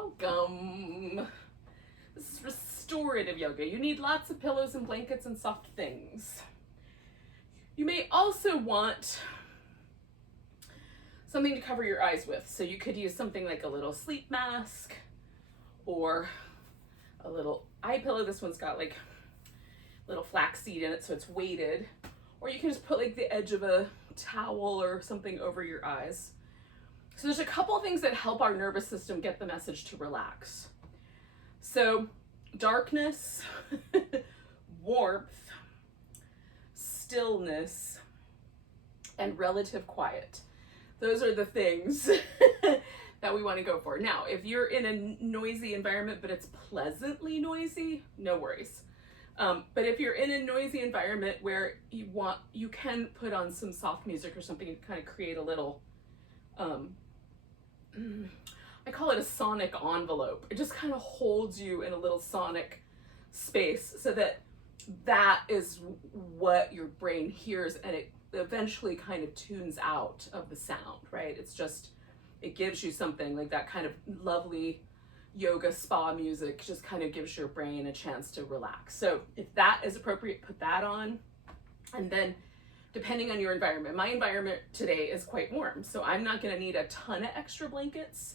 Welcome. This is restorative yoga. You need lots of pillows and blankets and soft things. You may also want something to cover your eyes with. So you could use something like a little sleep mask or a little eye pillow. This one's got like little flaxseed in it, so it's weighted. Or you can just put like the edge of a towel or something over your eyes. So there's a couple of things that help our nervous system get the message to relax. So darkness, warmth, stillness, and relative quiet. Those are the things that we want to go for. Now, if you're in a noisy environment, but it's pleasantly noisy, no worries. But if you're in a noisy environment where you can put on some soft music or something to kind of create a little, I call it a sonic envelope. It just kind of holds you in a little sonic space so that is what your brain hears, and it eventually kind of tunes out of the sound, right? It gives you something like that kind of lovely yoga spa music, just kind of gives your brain a chance to relax. So if that is appropriate, put that on. And then depending on your environment, my environment today is quite warm, so I'm not going to need a ton of extra blankets.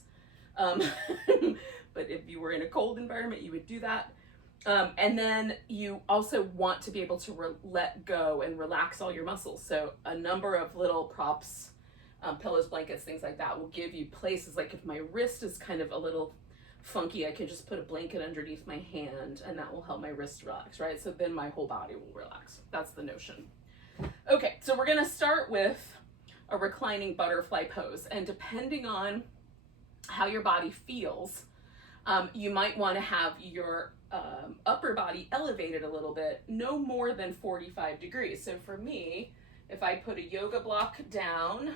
But if you were in a cold environment, you would do that. And then you also want to be able to let go and relax all your muscles. So a number of little props, pillows, blankets, things like that will give you places. Like if my wrist is kind of a little funky, I can just put a blanket underneath my hand and that will help my wrist relax, right? So then my whole body will relax. That's the notion. Okay, so we're gonna start with a reclining butterfly pose, and depending on how your body feels, you might want to have your upper body elevated a little bit, no more than 45 degrees. So for me, if I put a yoga block down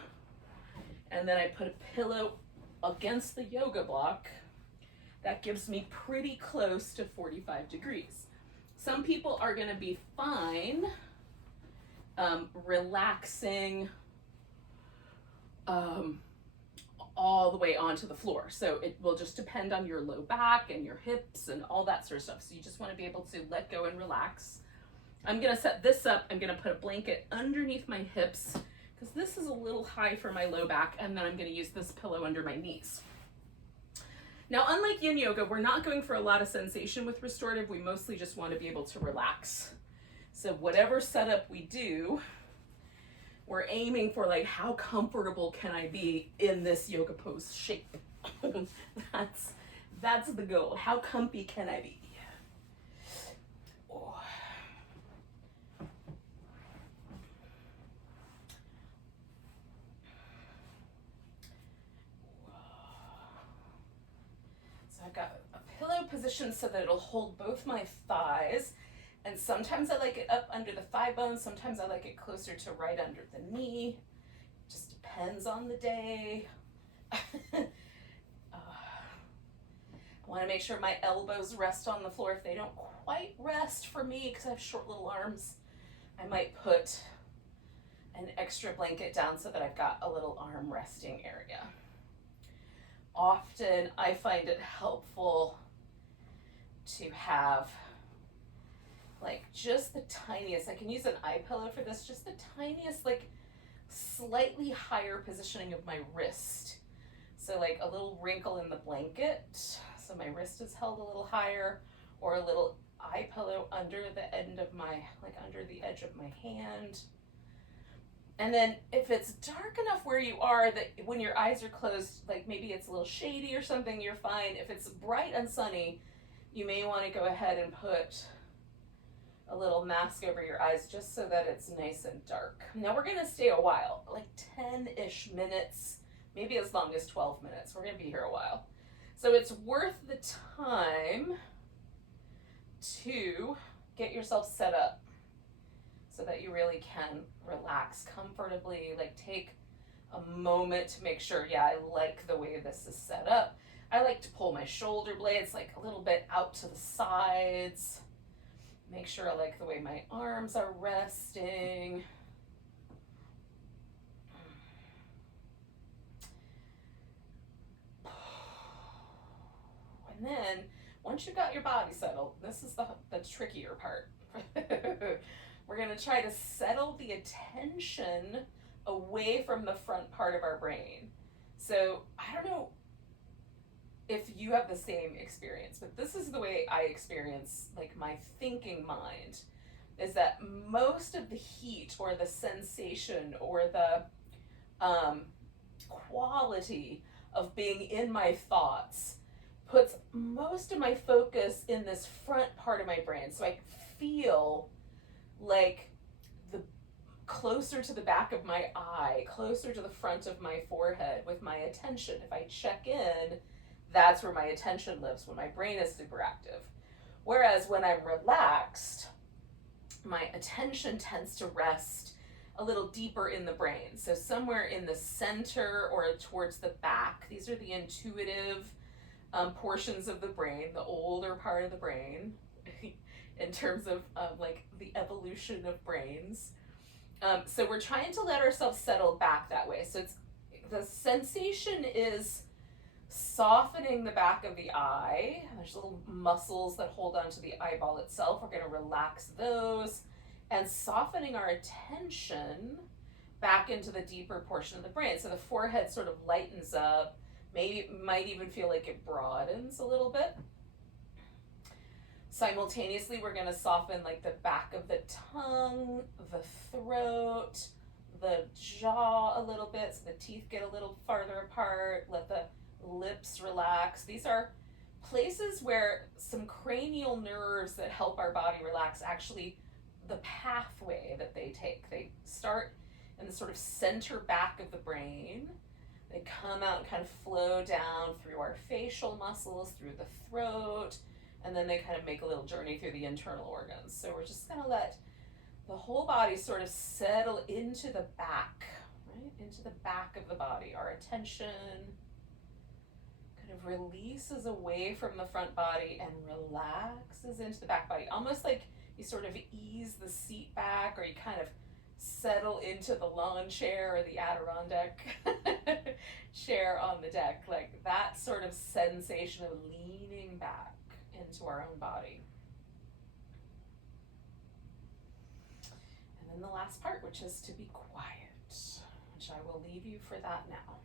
and then I put a pillow against the yoga block, that gives me pretty close to 45 degrees. Some people are going to be fine relaxing all the way onto the floor. So it will just depend on your low back and your hips and all that sort of stuff. So you just want to be able to let go and relax. I'm going to set this up. I'm going to put a blanket underneath my hips because this is a little high for my low back, and then I'm going to use this pillow under my knees. Now, unlike yin yoga, we're not going for a lot of sensation with restorative. We mostly just want to be able to relax. So whatever setup we do, we're aiming for like, how comfortable can I be in this yoga pose shape? That's the goal. How comfy can I be? Oh. So I've got a pillow position so that it'll hold both my thighs. And sometimes I like it up under the thigh bone. Sometimes I like it closer to right under the knee. Just depends on the day. I want to make sure my elbows rest on the floor. If they don't quite rest for me, because I have short little arms, I might put an extra blanket down so that I've got a little arm resting area. Often I find it helpful to have like just the tiniest, I can use an eye pillow for this, just the tiniest, like slightly higher positioning of my wrist. So like a little wrinkle in the blanket, so my wrist is held a little higher, or a little eye pillow under the end of my, like under the edge of my hand. And then if it's dark enough where you are that when your eyes are closed, like maybe it's a little shady or something, you're fine. If it's bright and sunny, you may want to go ahead and put a little mask over your eyes just so that it's nice and dark. Now we're gonna stay a while, like 10-ish minutes, maybe as long as 12 minutes. We're gonna be here a while. So it's worth the time to get yourself set up so that you really can relax comfortably, like take a moment to make sure, yeah, I like the way this is set up. I like to pull my shoulder blades like a little bit out to the sides. Make sure I like the way my arms are resting. And then once you've got your body settled, this is the trickier part. We're going to try to settle the attention away from the front part of our brain. So I don't know if you have the same experience, but this is the way I experience like my thinking mind, is that most of the heat or the sensation or the quality of being in my thoughts puts most of my focus in this front part of my brain. So I feel like the closer to the back of my eye, closer to the front of my forehead with my attention. If I check in, that's where my attention lives when my brain is super active. Whereas when I'm relaxed, my attention tends to rest a little deeper in the brain. So somewhere in the center or towards the back. These are the intuitive portions of the brain, the older part of the brain, in terms of like the evolution of brains. So we're trying to let ourselves settle back that way. So it's the sensation is softening the back of the eye. There's little muscles that hold onto the eyeball itself. We're going to relax those and softening our attention back into the deeper portion of the brain. So the forehead sort of lightens up. Maybe it might even feel like it broadens a little bit. Simultaneously, we're going to soften like the back of the tongue, the throat, the jaw a little bit, so the teeth get a little farther apart. Let the lips relax. These are places where some cranial nerves that help our body relax, actually the pathway that they take. They start in the sort of center back of the brain. They come out and kind of flow down through our facial muscles, through the throat, and then they kind of make a little journey through the internal organs. So we're just going to let the whole body sort of settle into the back, right? Into the back of the body. Our attention kind of releases away from the front body and relaxes into the back body. Almost like you sort of ease the seat back, or you kind of settle into the lawn chair or the Adirondack chair on the deck. Like that sort of sensation of leaning back into our own body. And then the last part, which is to be quiet, which I will leave you for that now.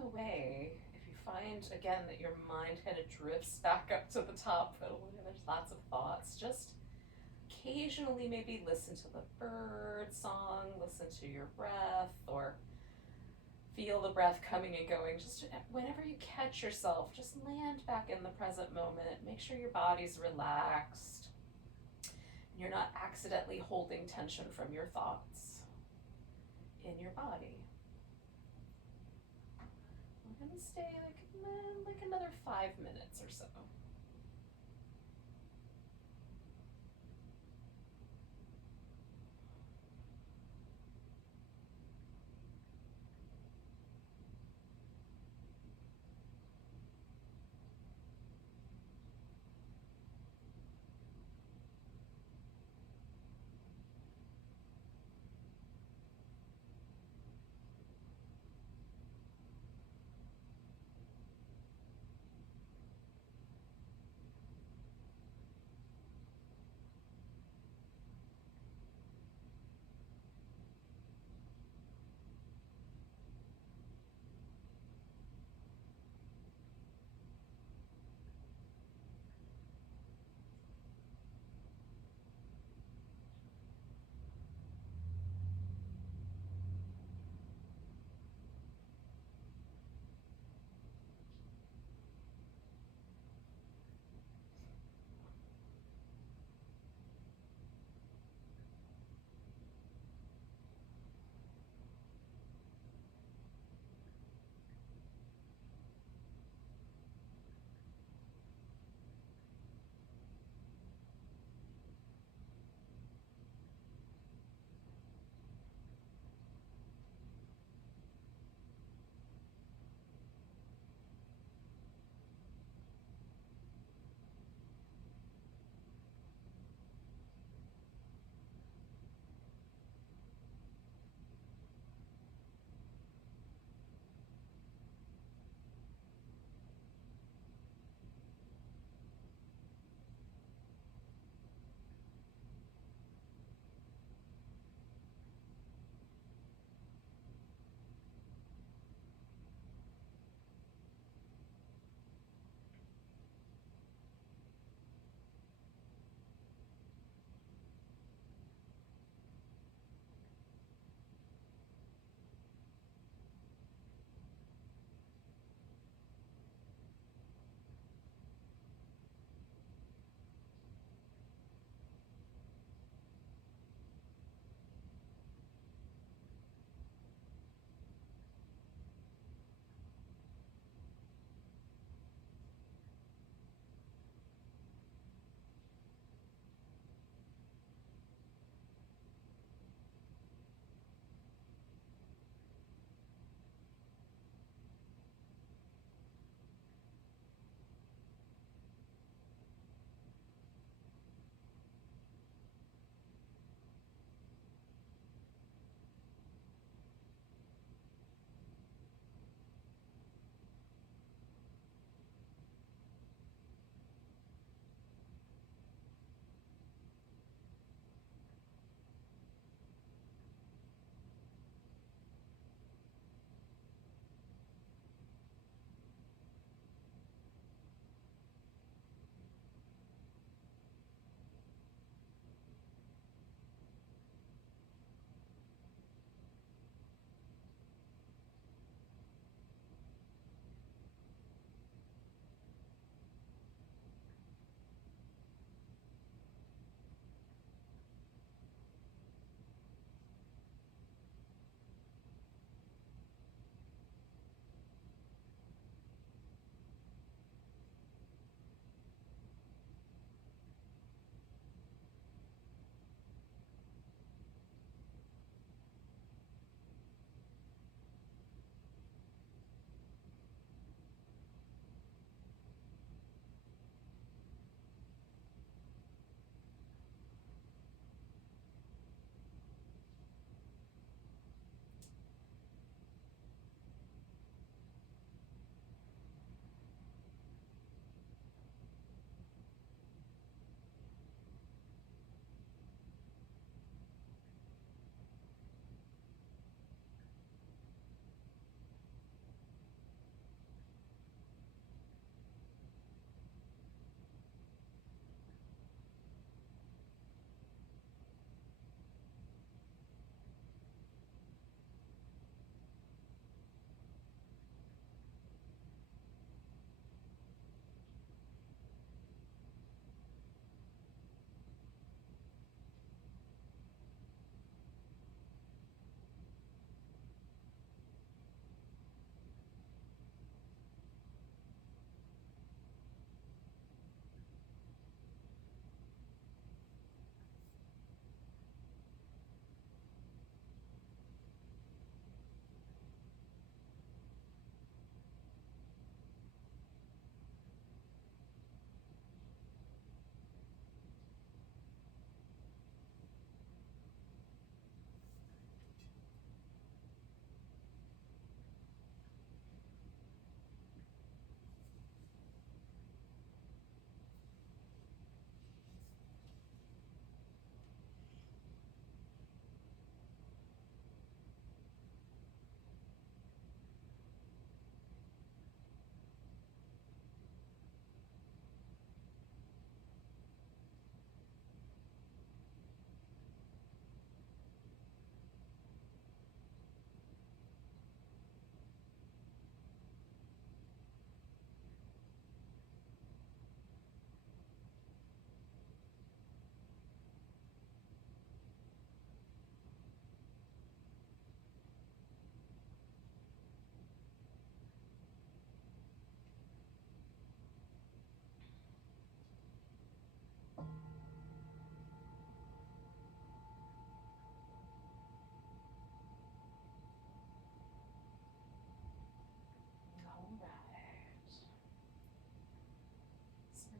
the way, if you find again that your mind kind of drifts back up to the top, there's lots of thoughts, just occasionally maybe listen to the bird song, listen to your breath, or feel the breath coming and going. Just whenever you catch yourself, just land back in the present moment. Make sure your body's relaxed. You're not accidentally holding tension from your thoughts in your body. We're going to stay like another 5 minutes or so.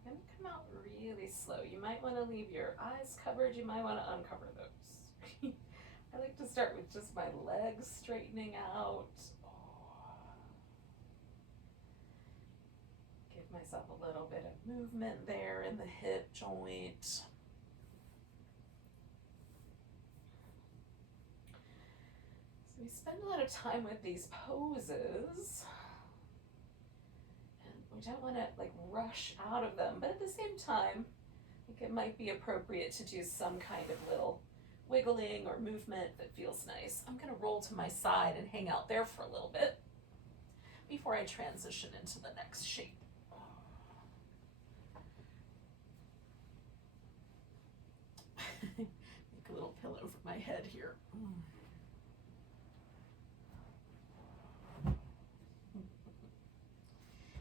They're going to come out really slow. You might want to leave your eyes covered. You might want to uncover those. I like to start with just my legs straightening out. Give myself a little bit of movement there in the hip joint. So we spend a lot of time with these poses. And we don't want to like rush out of them, but at the same time, I think it might be appropriate to do some kind of little wiggling or movement that feels nice. I'm going to roll to my side and hang out there for a little bit before I transition into the next shape. Make a little pillow for my head here.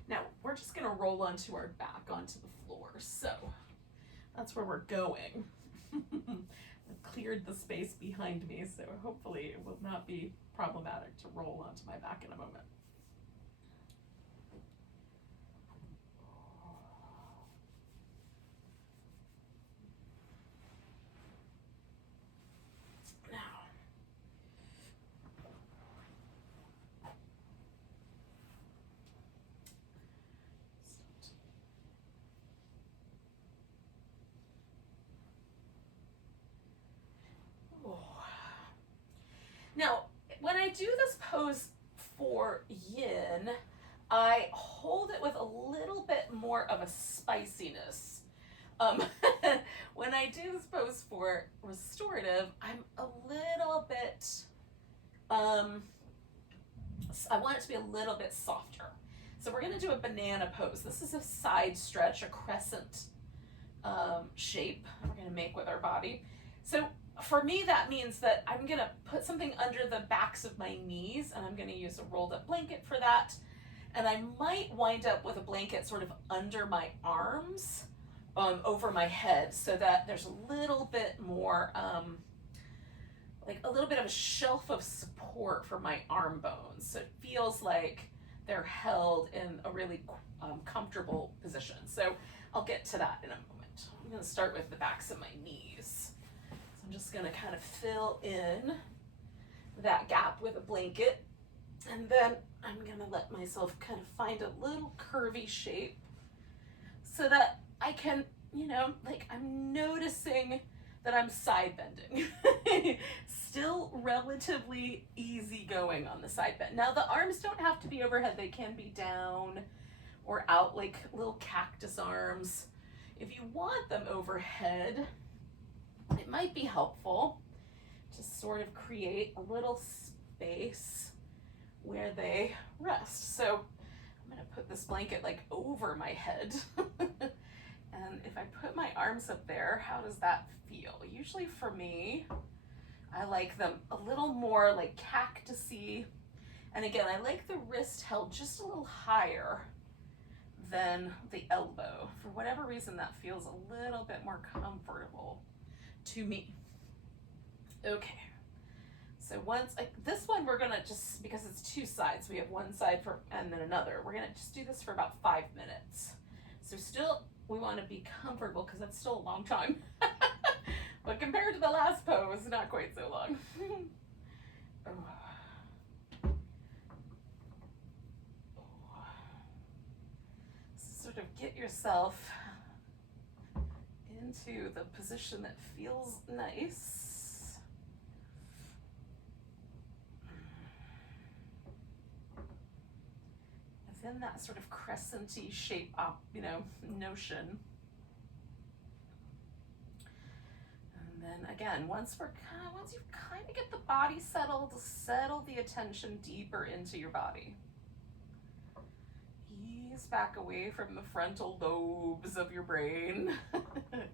Now, we're just going to roll onto our back onto the floor. So that's where we're going. I've cleared the space behind me, so hopefully it will not be problematic to roll onto my back in a moment. Now, when I do this pose for yin, I hold it with a little bit more of a spiciness. When I do this pose for restorative, I'm a little bit, I want it to be a little bit softer. So we're gonna do a banana pose. This is a side stretch, a crescent shape we're gonna make with our body. So for me, that means that I'm gonna put something under the backs of my knees, and I'm gonna use a rolled up blanket for that. And I might wind up with a blanket sort of under my arms, over my head, so that there's a little bit more, like a little bit of a shelf of support for my arm bones. So it feels like they're held in a really comfortable position. So I'll get to that in a moment. I'm gonna start with the backs of my knees. I'm just gonna kind of fill in that gap with a blanket, and then I'm gonna let myself kind of find a little curvy shape so that I can, you know, like I'm noticing that I'm side bending. Still relatively easy going on the side bend. Now the arms don't have to be overhead, they can be down or out like little cactus arms. If you want them overhead, it might be helpful to sort of create a little space where they rest. So I'm gonna put this blanket like over my head. And if I put my arms up there, how does that feel? Usually for me, I like them a little more like cactusy. And again, I like the wrist held just a little higher than the elbow. For whatever reason, that feels a little bit more comfortable to me. Okay, so once, like this one, we're gonna just, because it's two sides, we have one side for, and then another, we're gonna just do this for about 5 minutes. So still, we wanna be comfortable because that's still a long time. But compared to the last pose, not quite so long. Sort of get yourself into the position that feels nice. Within that sort of crescent-y shape up, you know, notion. And then again, once you kind of get the body settled, settle the attention deeper into your body. Ease back away from the frontal lobes of your brain. Let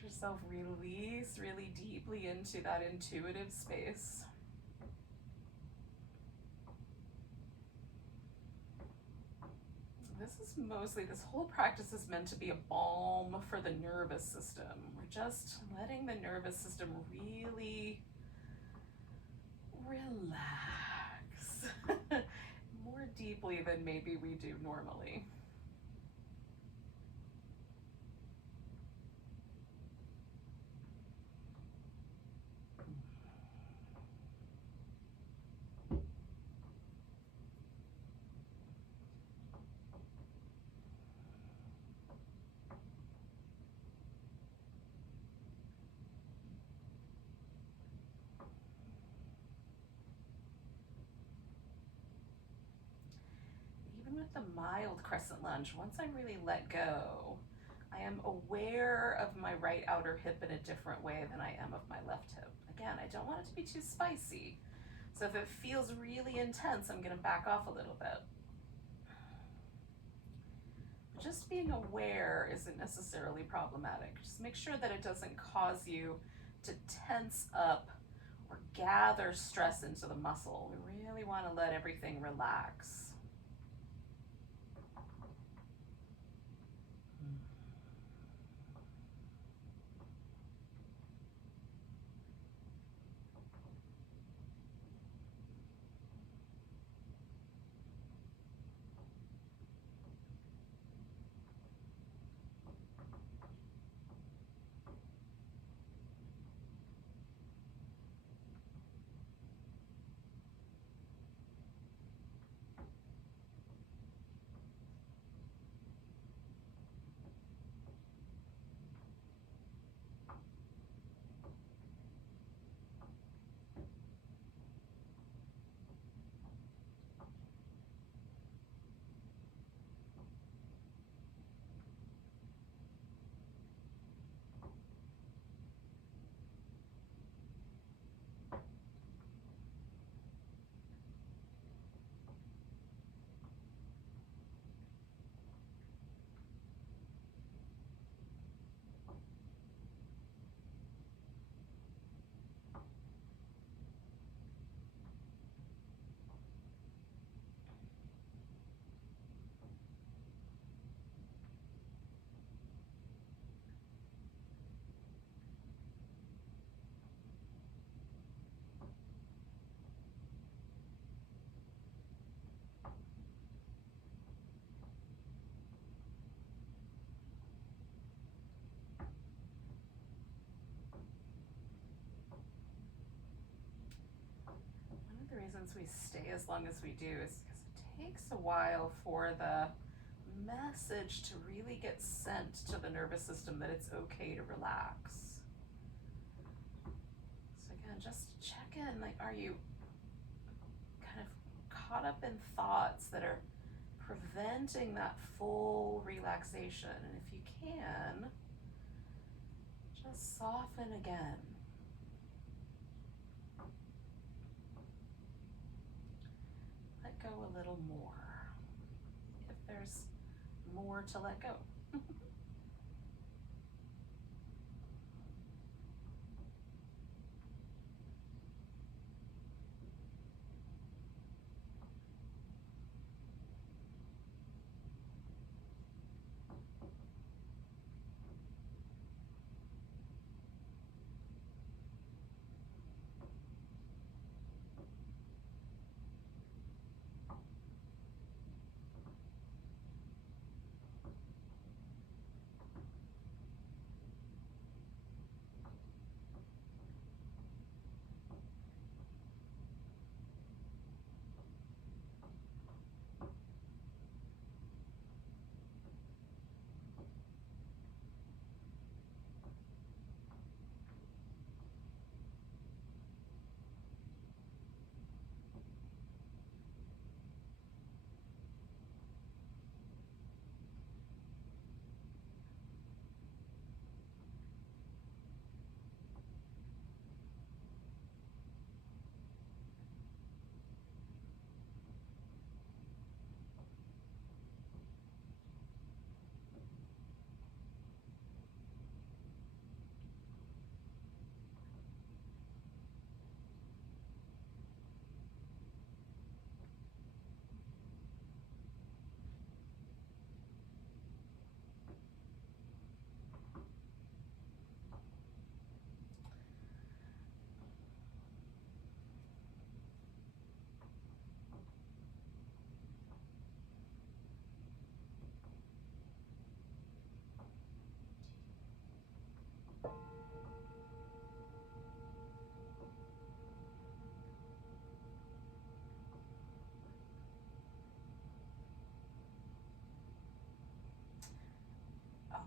yourself release really deeply into that intuitive space. This whole practice is meant to be a balm for the nervous system. We're just letting the nervous system really relax more deeply than maybe we do normally. with the mild crescent lunge, once I really let go, I am aware of my right outer hip in a different way than I am of my left hip. Again, I don't want it to be too spicy. So if it feels really intense, I'm going to back off a little bit. Just being aware isn't necessarily problematic. Just make sure that it doesn't cause you to tense up or gather stress into the muscle. We really want to let everything relax. The reasons we stay as long as we do is because it takes a while for the message to really get sent to the nervous system that it's okay to relax. So again, just check in, like, are you kind of caught up in thoughts that are preventing that full relaxation? And if you can, just soften again. Go a little more, if there's more to let go.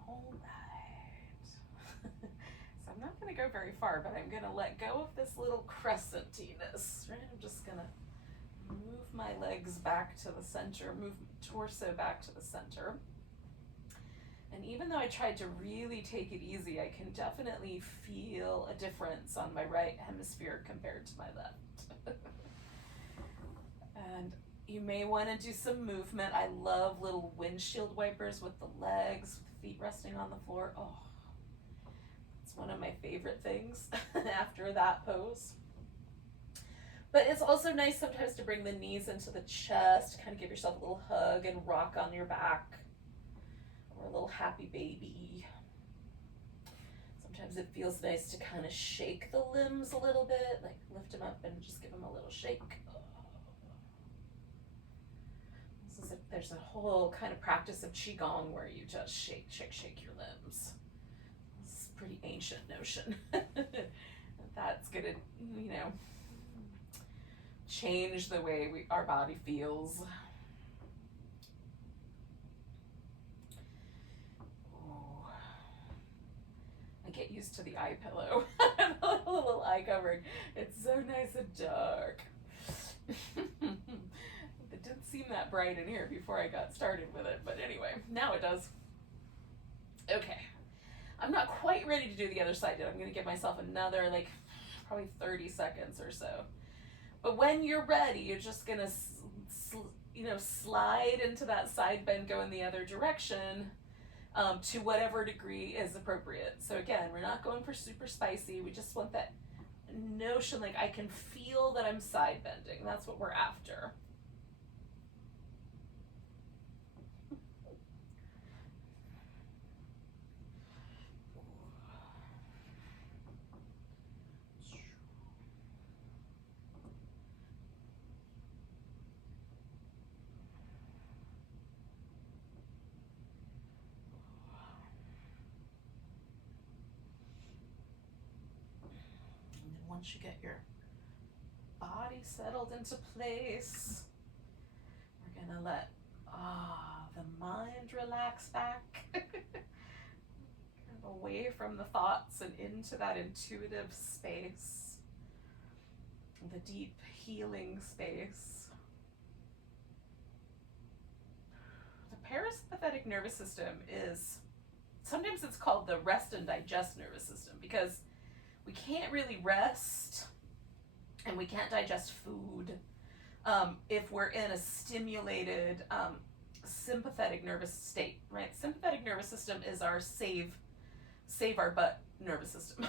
All right. So I'm not going to go very far, but I'm going to let go of this little crescentiness, right? I'm just going to move my legs back to the center, move torso back to the center. And even though I tried to really take it easy, I can definitely feel a difference on my right hemisphere compared to my left. And you may want to do some movement. I love little windshield wipers with the legs, with the feet resting on the floor. Oh, it's one of my favorite things after that pose. But it's also nice sometimes to bring the knees into the chest, kind of give yourself a little hug and rock on your back, or a little happy baby. Sometimes it feels nice to kind of shake the limbs a little bit, like lift them up and just give them a little shake. There's a whole kind of practice of Qigong where you just shake your limbs. It's a pretty ancient notion. That's gonna, change the way our body feels. Ooh. I get used to the eye pillow, the little eye covering. It's so nice and dark. It didn't seem that bright in here before I got started with it, but anyway, now it does. Okay, I'm not quite ready to do the other side yet. I'm going to give myself another, probably 30 seconds or so. But when you're ready, you're just going to, slide into that side bend, go in the other direction to whatever degree is appropriate. So again, we're not going for super spicy. We just want that notion, I can feel that I'm side bending. That's what we're after. Once you get your body settled into place, we're gonna let the mind relax back away from the thoughts and into that intuitive space, the deep healing space. The parasympathetic nervous system sometimes it's called the rest and digest nervous system, because we can't really rest and we can't digest food if we're in a stimulated sympathetic nervous state, right? Sympathetic nervous system is our save our butt nervous system.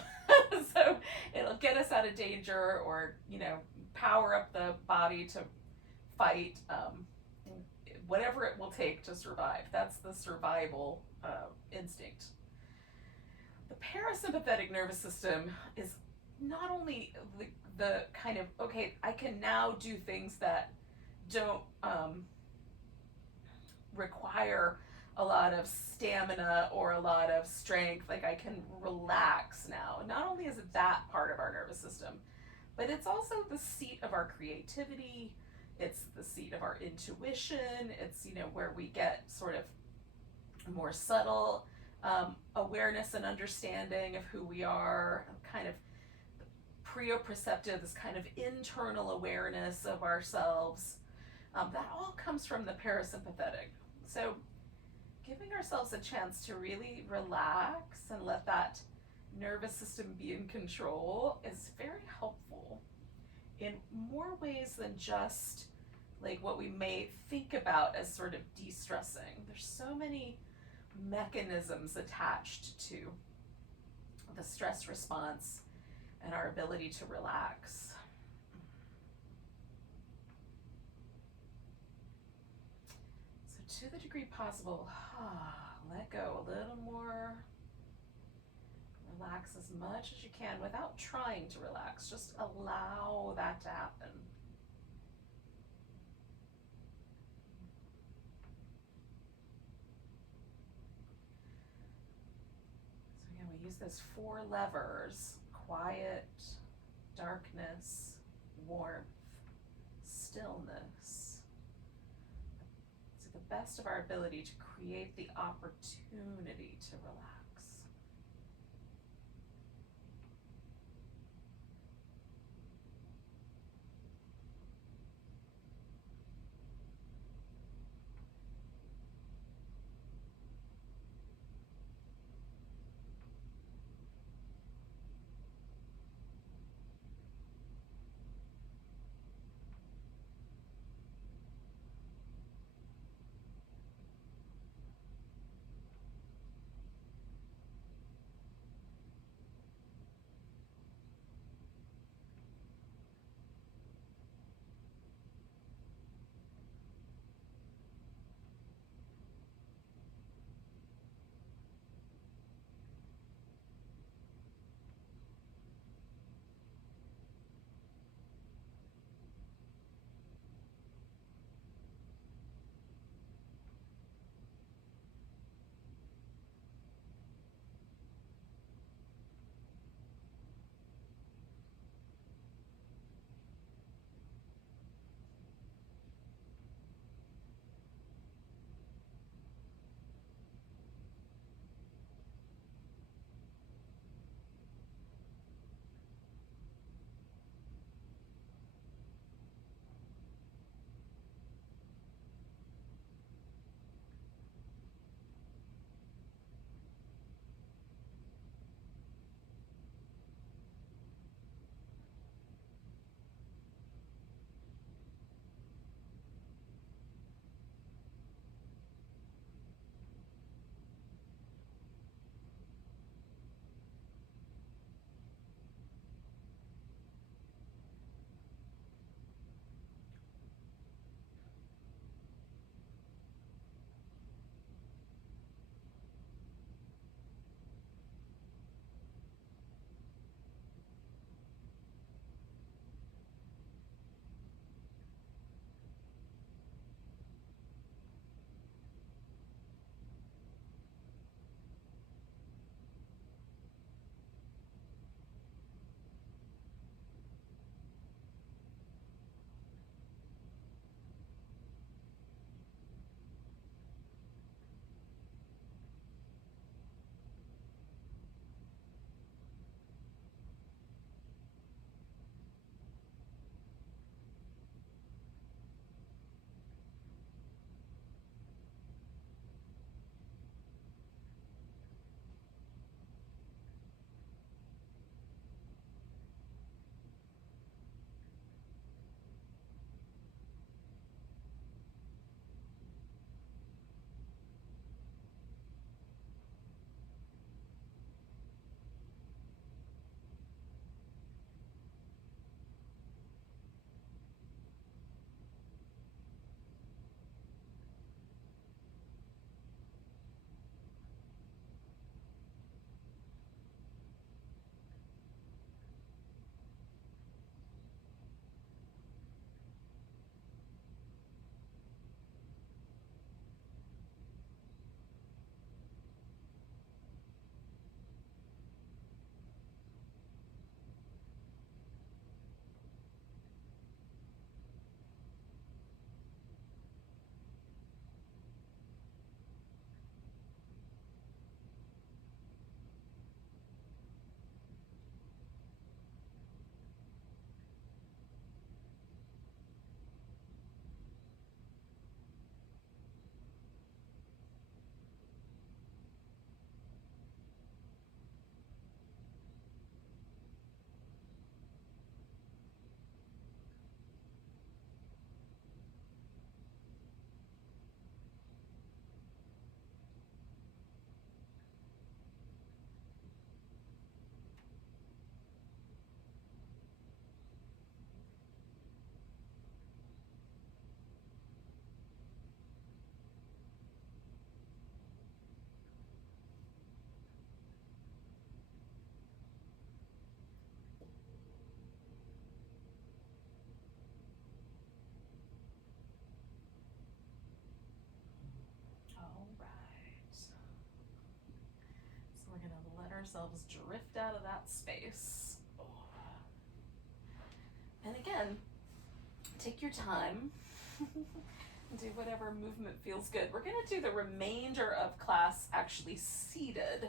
So it'll get us out of danger, or power up the body to fight, whatever it will take to survive. That's the survival instinct. The parasympathetic nervous system is not only the kind of, okay, I can now do things that don't require a lot of stamina or a lot of strength. I can relax now. Not only is it that part of our nervous system, but it's also the seat of our creativity. It's the seat of our intuition. It's, where we get sort of more subtle awareness and understanding of who we are, kind of proprioceptive, this kind of internal awareness of ourselves. That all comes from the parasympathetic. So giving ourselves a chance to really relax and let that nervous system be in control is very helpful in more ways than just what we may think about as sort of de-stressing. There's so many mechanisms attached to the stress response and our ability to relax. So to the degree possible, let go a little more. Relax as much as you can without trying to relax. Just allow that to happen. We use those 4 levers: quiet, darkness, warmth, stillness, to the best of our ability to create the opportunity to relax. ourselves drift out of that space. And again, take your time. Do whatever movement feels good. We're going to do the remainder of class actually seated.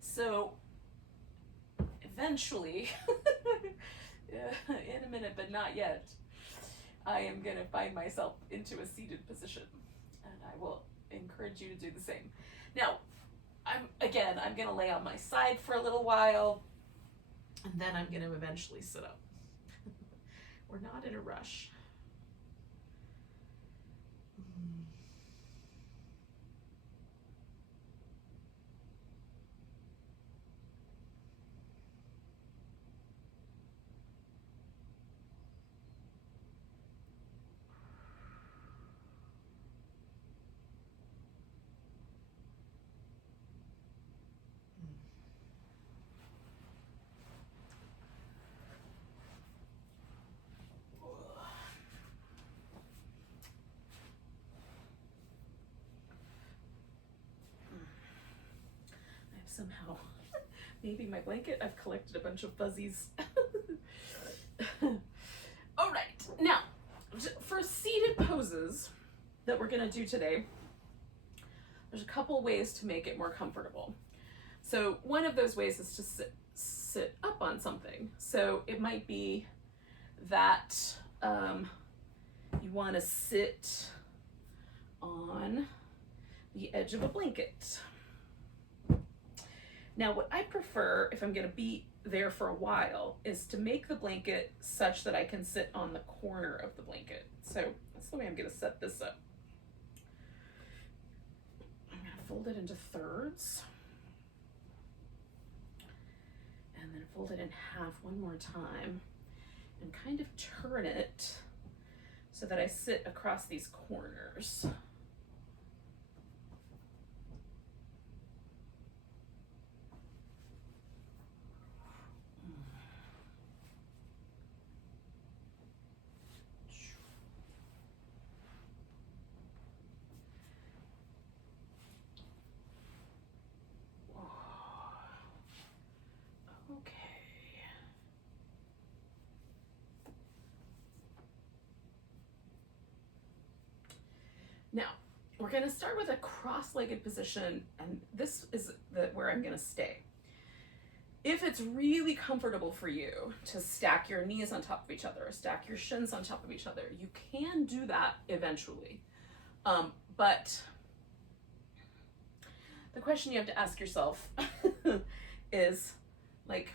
So eventually, in a minute, but not yet, I am going to find myself into a seated position. And I will encourage you to do the same. Now, I'm going to lay on my side for a little while, and then I'm going to eventually sit up. We're not in a rush. Somehow, maybe my blanket, I've collected a bunch of fuzzies. All right, now for seated poses that we're gonna do today, there's a couple ways to make it more comfortable. So one of those ways is to sit up on something. So it might be that you want to sit on the edge of a blanket. Now, what I prefer, if I'm going to be there for a while, is to make the blanket such that I can sit on the corner of the blanket. So that's the way I'm going to set this up. I'm going to fold it into thirds. And then fold it in half one more time. And kind of turn it so that I sit across these corners. Now, we're going to start with a cross-legged position, and this is where I'm going to stay. If it's really comfortable for you to stack your knees on top of each other, or stack your shins on top of each other, you can do that eventually. But the question you have to ask yourself is, like,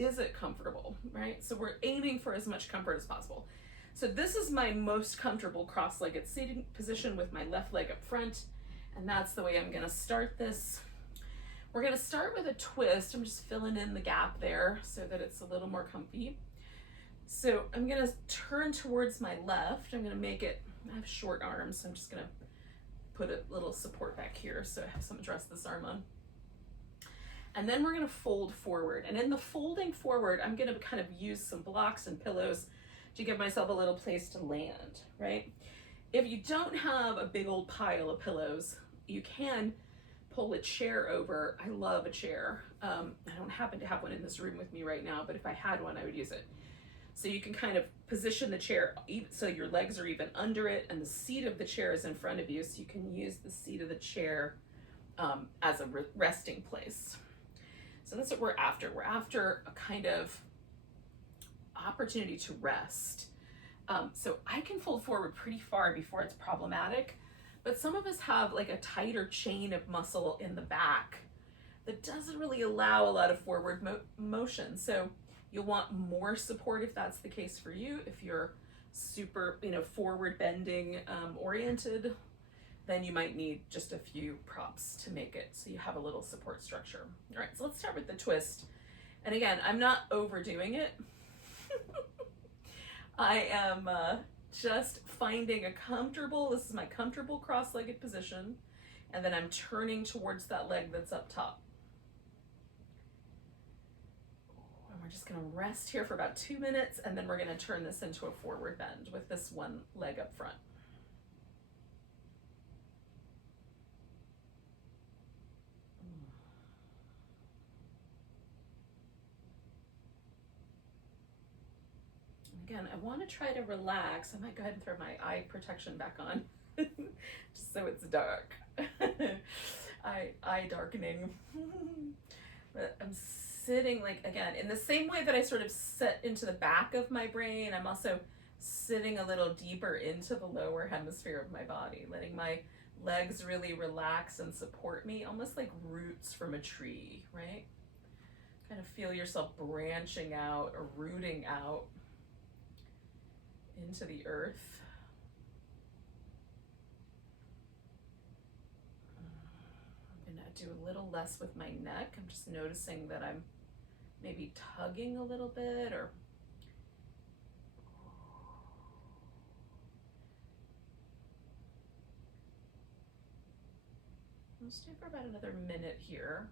is it comfortable, right? So we're aiming for as much comfort as possible. So this is my most comfortable cross-legged seating position with my left leg up front, and that's the way I'm going to start this. We're going to start with a twist. I'm just filling in the gap there so that it's a little more comfy. So I'm going to turn towards my left. I'm going to make it, I have short arms, so I'm just going to put a little support back here so I have something to rest this arm on. And then we're going to fold forward. And in the folding forward, I'm going to kind of use some blocks and pillows to give myself a little place to land, right? If you don't have a big old pile of pillows, you can pull a chair over. I love a chair. I don't happen to have one in this room with me right now, but if I had one, I would use it. So you can kind of position the chair so your legs are even under it and the seat of the chair is in front of you, so you can use the seat of the chair as a resting place. So that's what we're after. We're after a kind of opportunity to rest. So I can fold forward pretty far before it's problematic, but some of us have like a tighter chain of muscle in the back that doesn't really allow a lot of forward motion. So you'll want more support if that's the case for you. If you're super, forward bending oriented, then you might need just a few props to make it so you have a little support structure. All right, so let's start with the twist. And again, I'm not overdoing it. I am just finding this is my comfortable cross-legged position, and then I'm turning towards that leg that's up top. And we're just gonna rest here for about 2 minutes, and then we're gonna turn this into a forward bend with this one leg up front. again, I want to try to relax. I might go ahead and throw my eye protection back on just so it's dark. Eye darkening. But I'm sitting, like, again, in the same way that I sort of set into the back of my brain, I'm also sitting a little deeper into the lower hemisphere of my body, letting my legs really relax and support me, almost like roots from a tree, right? Kind of feel yourself branching out or rooting out into the earth. I'm gonna do a little less with my neck. I'm just noticing that I'm maybe tugging a little bit, or I'll stay for about another minute here.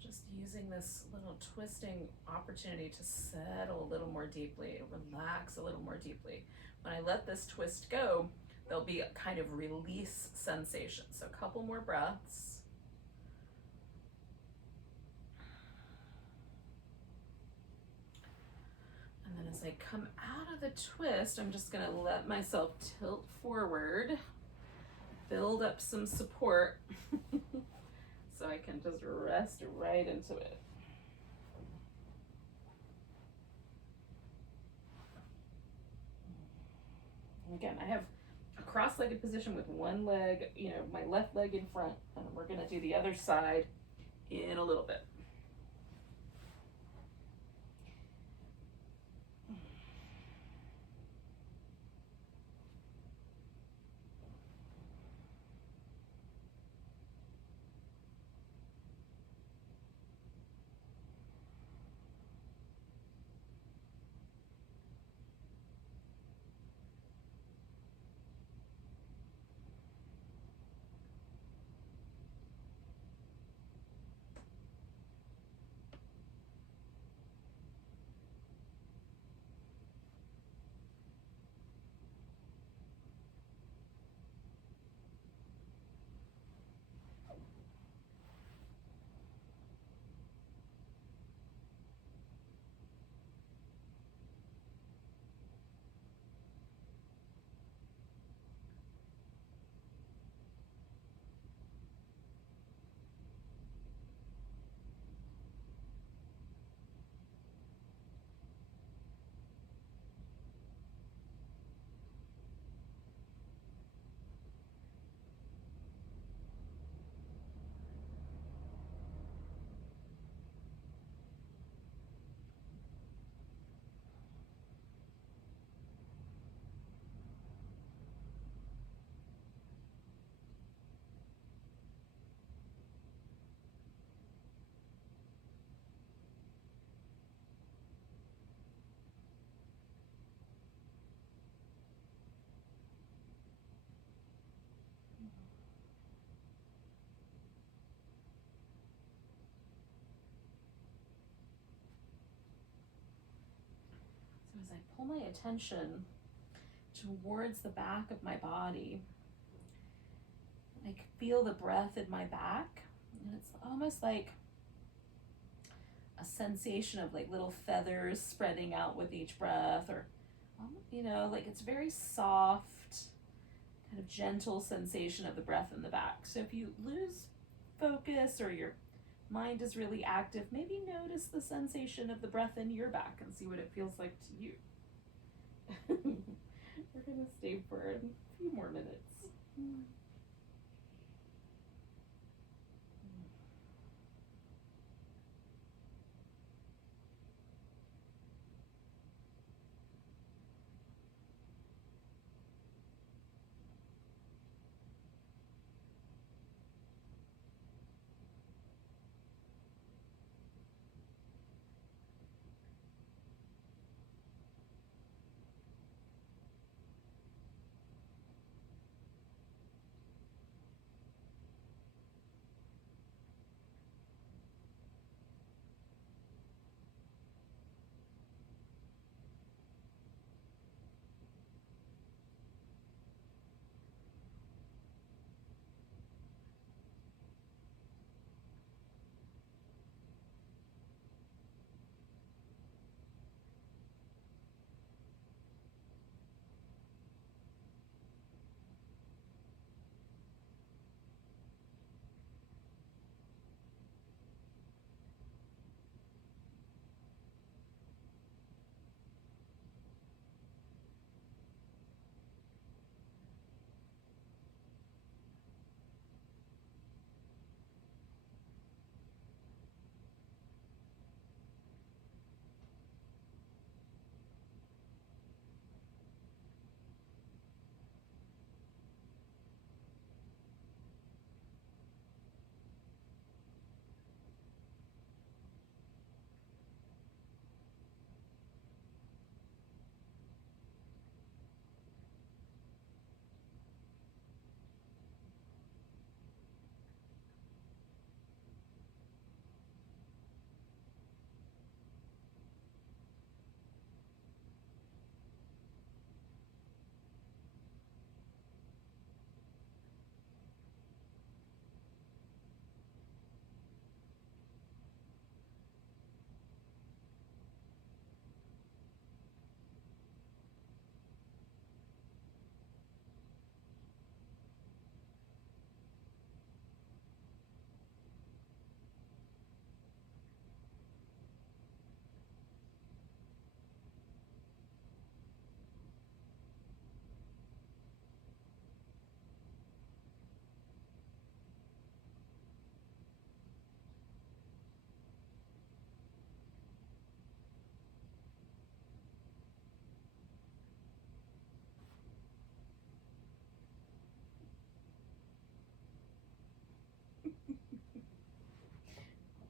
Just using this little twisting opportunity to settle a little more deeply, relax a little more deeply. When I let this twist go, there'll be a kind of release sensation. So a couple more breaths. And then as I come out of the twist, I'm just gonna let myself tilt forward, build up some support. So I can just rest right into it. And again, I have a cross-legged position with one leg, my left leg in front, and we're gonna do the other side in a little bit. So as I pull my attention towards the back of my body, I can feel the breath in my back, and it's almost like a sensation of like little feathers spreading out with each breath, or like it's very soft, kind of gentle sensation of the breath in the back. So if you lose focus or your mind is really active, maybe notice the sensation of the breath in your back and see what it feels like to you. We're going to stay for a few more minutes.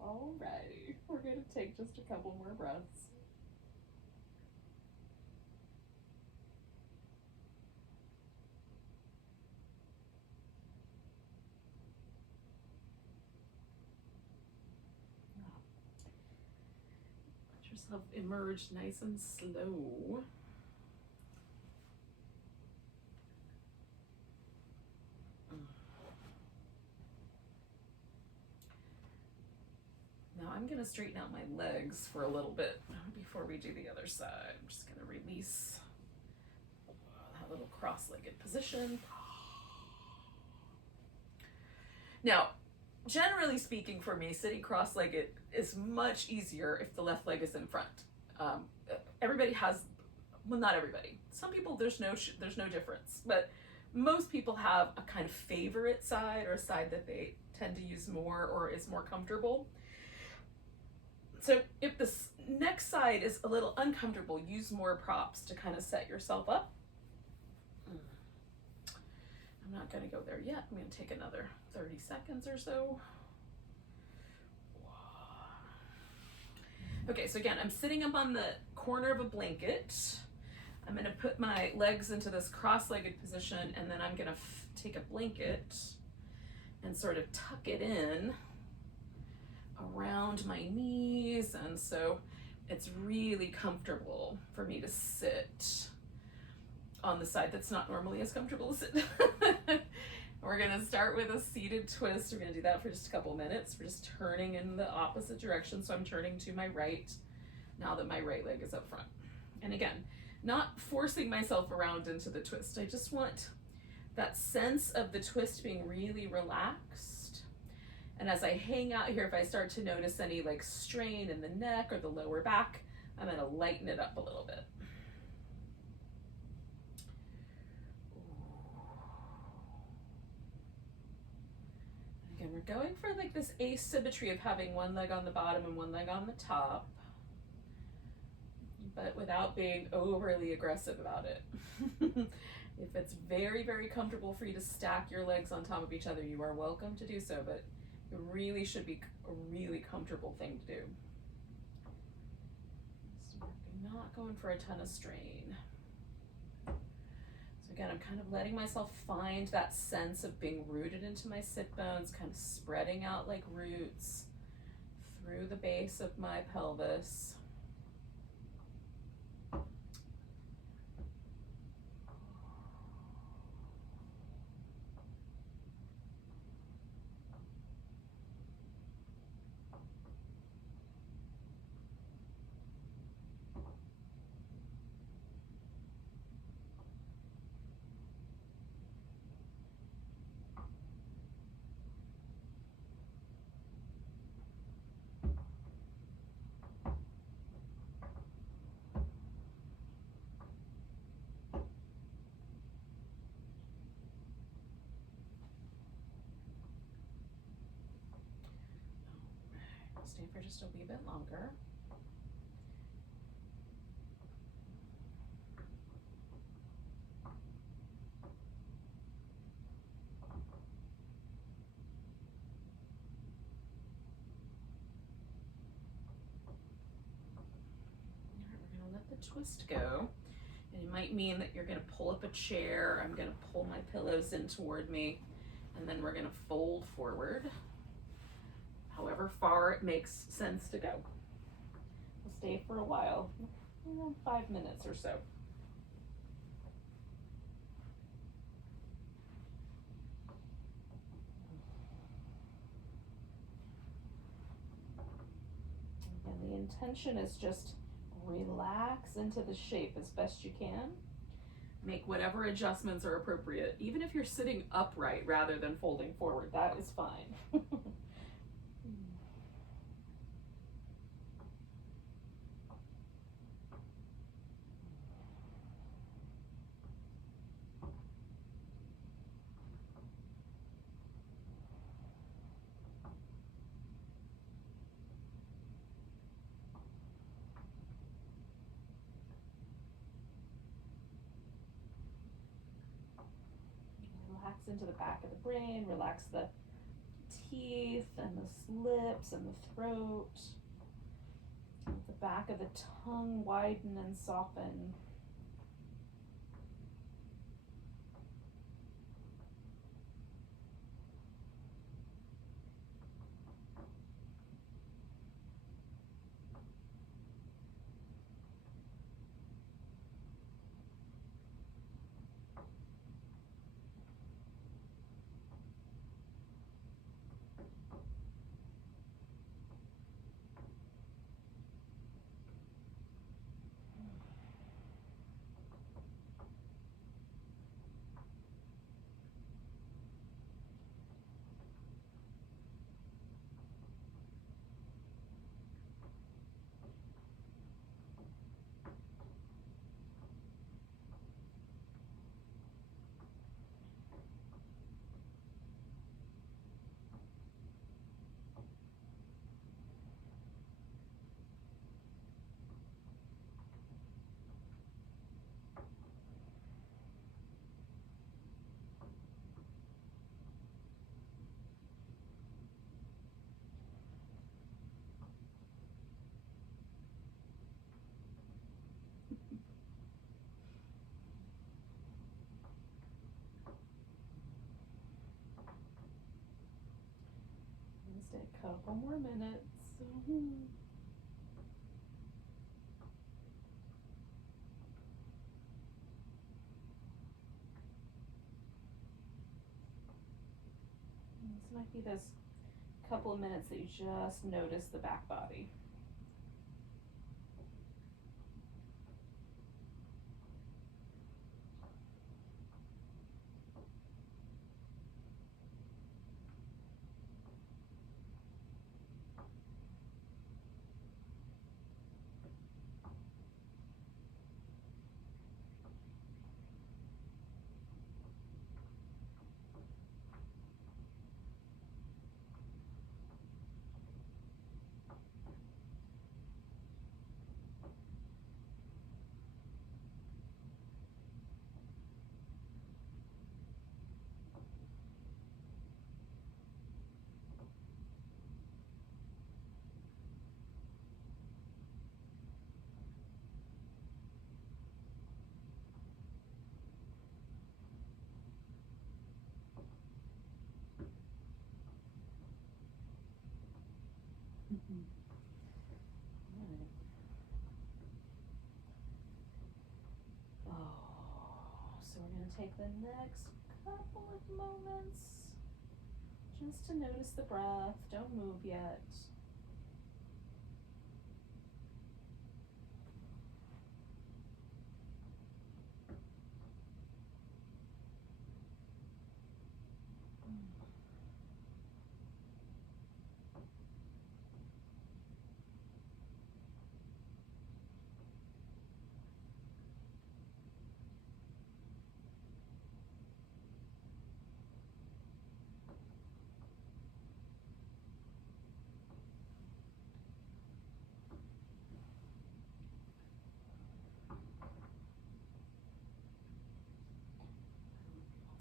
Alrighty, we're going to take just a couple more breaths. Let yourself emerge nice and slow. Now I'm going to straighten out my legs for a little bit before we do the other side. I'm just going to release that little cross-legged position. Now, generally speaking for me, sitting cross-legged is much easier if the left leg is in front. Everybody has, well, not everybody. Some people, there's no difference, but most people have a kind of favorite side or a side that they tend to use more or is more comfortable. So if the next side is a little uncomfortable, use more props to kind of set yourself up. I'm not going to go there yet. I'm going to take another 30 seconds or so. Okay, so again, I'm sitting up on the corner of a blanket. I'm going to put my legs into this cross-legged position, and then I'm going to take a blanket and sort of tuck it in around my knees, and so it's really comfortable for me to sit on the side that's not normally as comfortable to sit. We're going to start with a seated twist. We're going to do that for just a couple minutes. We're just turning in the opposite direction, so I'm turning to my right now that my right leg is up front. And again, not forcing myself around into the twist. I just want that sense of the twist being really relaxed. And as I hang out here, if I start to notice any like strain in the neck or the lower back, I'm going to lighten it up a little bit. Again, we're going for like this asymmetry of having one leg on the bottom and one leg on the top, but without being overly aggressive about it. If it's very, very comfortable for you to stack your legs on top of each other, you are welcome to do so, but it really should be a really comfortable thing to do. So we're not going for a ton of strain. So again, I'm kind of letting myself find that sense of being rooted into my sit bones, kind of spreading out like roots through the base of my pelvis. Stay for just a wee bit longer. We're going to let the twist go. And it might mean that you're going to pull up a chair. I'm going to pull my pillows in toward me, and then we're going to fold forward, however far it makes sense to go. We'll stay for a while, 5 minutes or so. And the intention is just relax into the shape as best you can. Make whatever adjustments are appropriate. Even if you're sitting upright rather than folding forward, that is fine. Relax into the back of the brain, relax the teeth and the lips and the throat. Let the back of the tongue widen and soften. Stay a couple more minutes. This might be those couple of minutes that you just notice the back body. Right. So we're going to take the next couple of moments just to notice the breath. Don't move yet.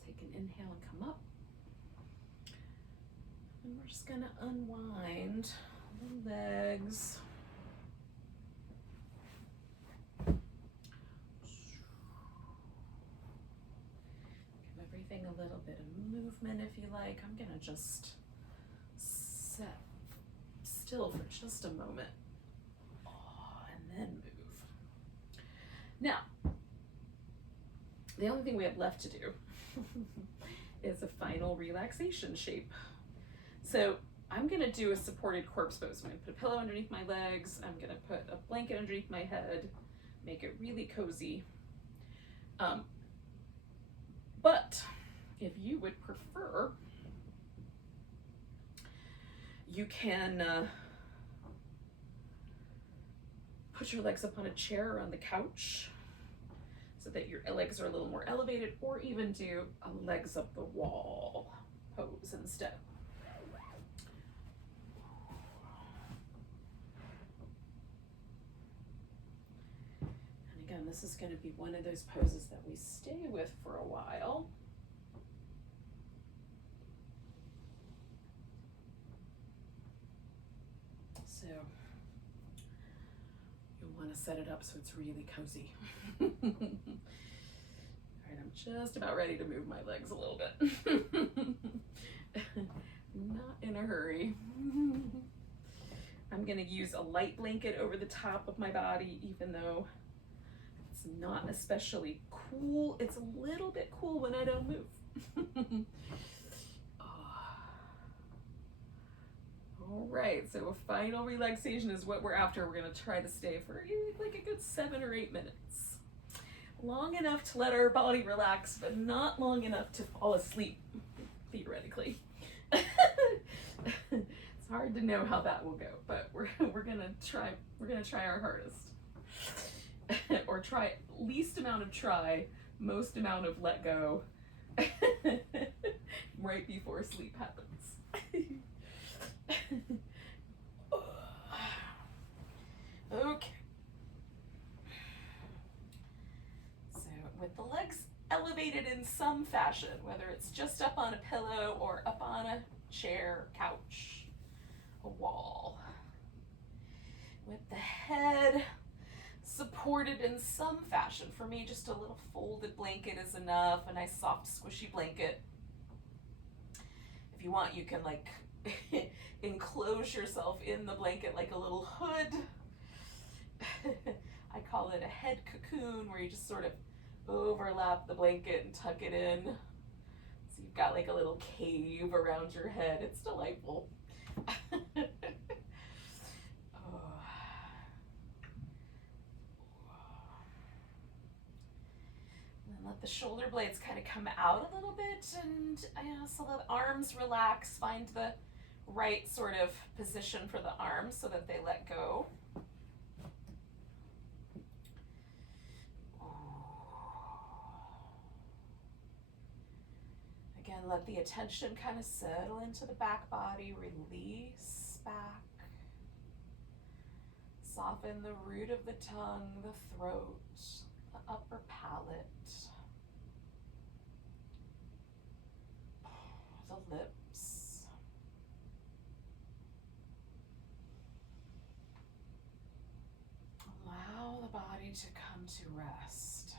Take an inhale and come up. And we're just going to unwind the legs. Give everything a little bit of movement if you like. I'm going to just sit still for just a moment. And then move. Now, the only thing we have left to do is a final relaxation shape. So I'm going to do a supported corpse pose. I'm going to put a pillow underneath my legs. I'm going to put a blanket underneath my head, make it really cozy. But if you would prefer, you can put your legs up on a chair or on the couch so that your legs are a little more elevated, or even do a legs up the wall pose instead. And again, this is going to be one of those poses that we stay with for a while. to set it up so it's really cozy. All right, I'm just about ready to move my legs a little bit. Not in a hurry. I'm gonna use a light blanket over the top of my body, even though it's not especially cool. It's a little bit cool when I don't move. All right, so a final relaxation is what we're after. We're gonna try to stay for like a good 7 or 8 minutes. Long enough to let our body relax, but not long enough to fall asleep, theoretically. It's hard to know how that will go, but we're gonna try our hardest. Or try least amount of try, most amount of let go right before sleep happens. Okay. So with the legs elevated in some fashion, whether it's just up on a pillow or up on a chair, couch, a wall. With the head supported in some fashion. For me, just a little folded blanket is enough, a nice soft squishy blanket. If you want, you can like enclose yourself in the blanket like a little hood. I call it a head cocoon, where you just sort of overlap the blanket and tuck it in. So you've got like a little cave around your head. It's delightful. Let the shoulder blades kind of come out a little bit, and so the arms relax. Find the right sort of position for the arms so that they let go. Again, let the attention kind of settle into the back body. Release back. Soften the root of the tongue, the throat, the upper palate, the lips. Allow the body to come to rest.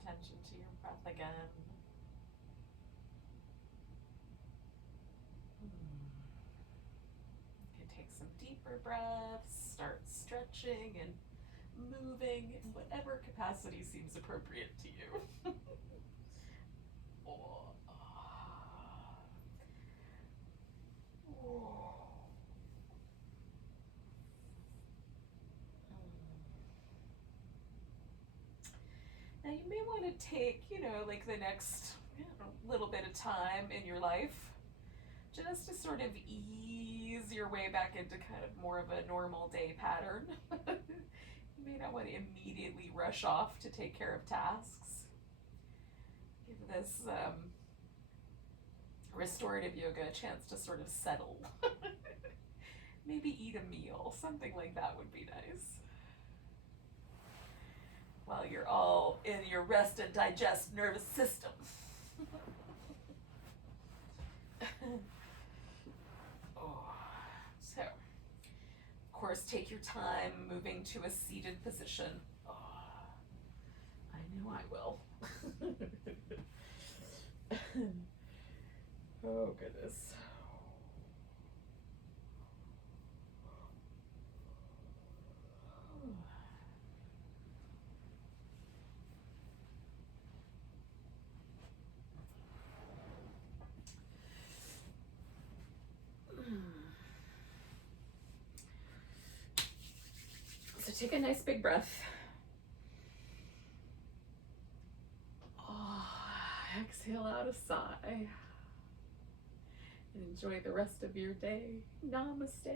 attention to your breath again. You can take some deeper breaths, start stretching and moving in whatever capacity seems appropriate to you. Now you may want to take, like the next little bit of time in your life just to sort of ease your way back into kind of more of a normal day pattern. You may not want to immediately rush off to take care of tasks. Give this restorative yoga a chance to sort of settle. Maybe eat a meal, something like that would be nice. While you're all in your rest and digest nervous system. So, of course, take your time moving to a seated position. I know I will. Oh, goodness. So take a nice big breath. Exhale out a sigh. And enjoy the rest of your day. Namaste.